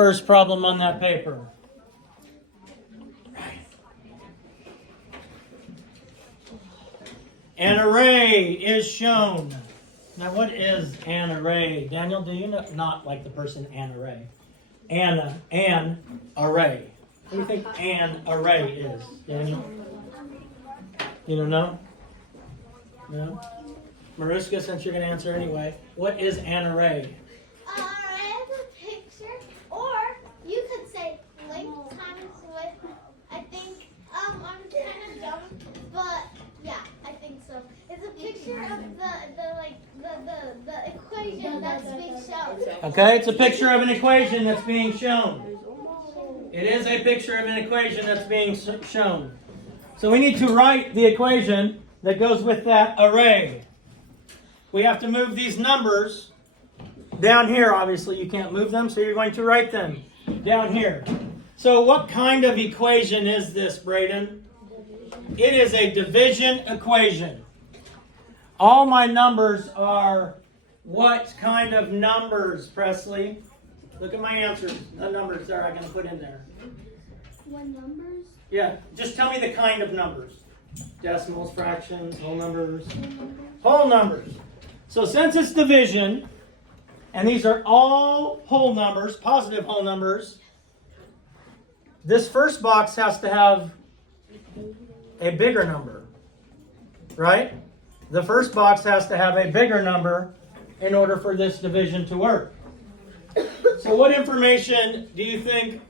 first problem on that paper? An array is shown. Now, what is an array? Daniel, do you know? Not like the person an array. An array. What do you think an array is, Daniel? You don't know? No? Mariska, since you're going to answer anyway, what is an array? An array is a picture, or you could say length times width. I think, I'm kind of dumb, but yeah, I think so. It's a picture of the equation that's being shown. Okay, it's a picture of an equation that's being shown. It is a picture of an equation that's being shown. So we need to write the equation that goes with that array. We have to move these numbers down here. Obviously, you can't move them, so you're going to write them down here. So what kind of equation is this, Braden? It is a division equation. All my numbers are what kind of numbers, Presley? Look at my answers. The numbers there I'm going to put in there. What numbers? Yeah, just tell me the kind of numbers. Decimals, fractions, whole numbers. Whole numbers. So since it's division, and these are all whole numbers, positive whole numbers, this first box has to have a bigger number, right? The first box has to have a bigger number in order for this division to work. So what information do you think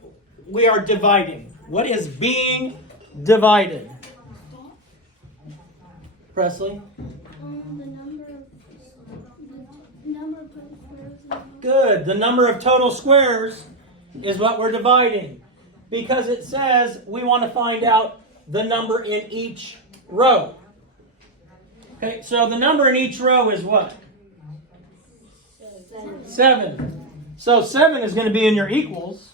we are dividing? What is being divided? Presley? The number of total squares. Good. The number of total squares is what we're dividing. Because it says we want to find out the number in each row. Okay, so the number in each row is what? 7. So 7 is going to be in your equals.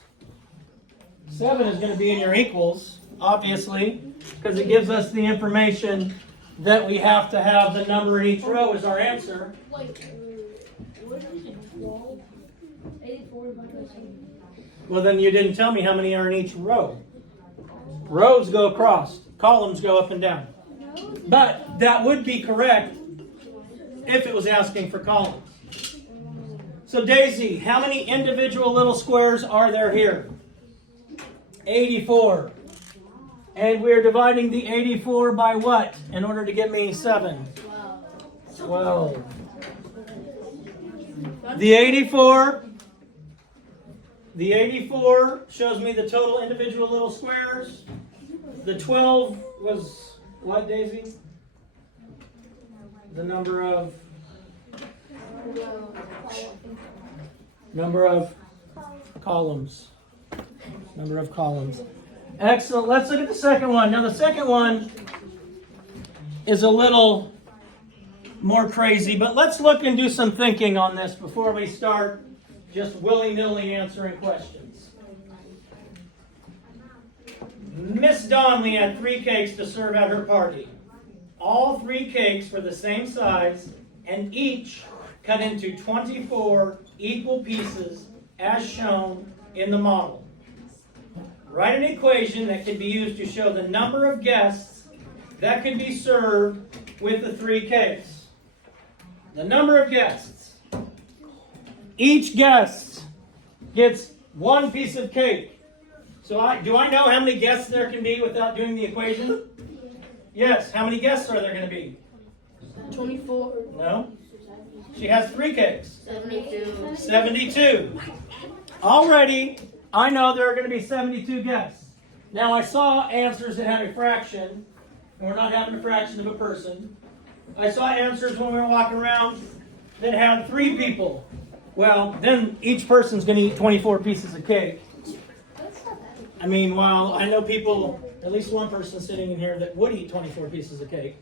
7 is going to be in your equals, obviously, because it gives us the information that we have to have the number in each row as our answer. Wait, what is it? 12? 84 minus 7. Well, then you didn't tell me how many are in each row. Rows go across. Columns go up and down. But that would be correct if it was asking for columns. So Daisy, how many individual little squares are there here? 84. And we're dividing the 84 by what in order to give me 7? 12. The 84 shows me the total individual little squares. The 12 was what, Daisy? The number of columns. Number of columns. Excellent. Let's look at the second one. Now the second one is a little more crazy, but let's look and do some thinking on this before we start just willy-nilly answering questions. Miss Donnelly had 3 cakes to serve at her party. All 3 cakes were the same size and each cut into 24 equal pieces as shown in the model. Write an equation that can be used to show the number of guests that could be served with the 3 cakes. The number of guests. Each guest gets 1 piece of cake. So do I know how many guests there can be without doing the equation? Yes. How many guests are there going to be? 24. No. She has 3 cakes. 72. 72. Already, I know there are going to be 72 guests. Now, I saw answers that had a fraction, and we're not having a fraction of a person. I saw answers when we were walking around that had 3 people. Well, then each person's going to eat 24 pieces of cake. I mean, while I know people, at least one person sitting in here that would eat 24 pieces of cake.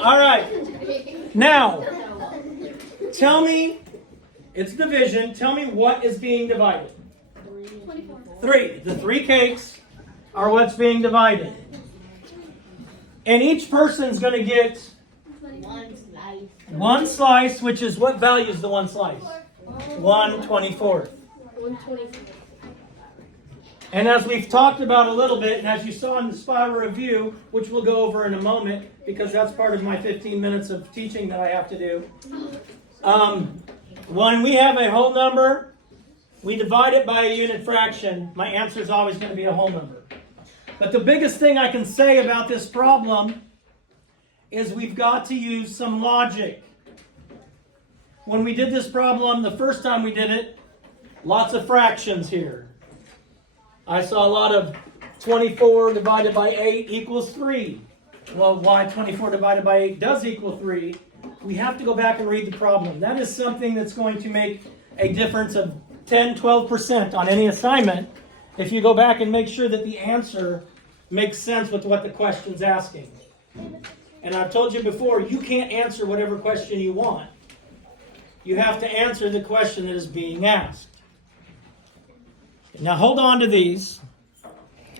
All right. Now, tell me, it's division. Tell me what is being divided. 3. The 3 cakes are what's being divided. And each person's going to get 1 slice, which is what value is the 1 slice? 1/24. 1/24. And as we've talked about a little bit, and as you saw in the spiral review, which we'll go over in a moment, because that's part of my 15 minutes of teaching that I have to do. When we have a whole number, we divide it by a unit fraction. My answer is always going to be a whole number. But the biggest thing I can say about this problem is we've got to use some logic. When we did this problem, the first time we did it, lots of fractions here. I saw a lot of 24 divided by 8 equals 3. Well, why 24 divided by 8 does equal 3, we have to go back and read the problem. That is something that's going to make a difference of 10, 12% on any assignment if you go back and make sure that the answer makes sense with what the question's asking. And I've told you before, you can't answer whatever question you want. You have to answer the question that is being asked. Now hold on to these.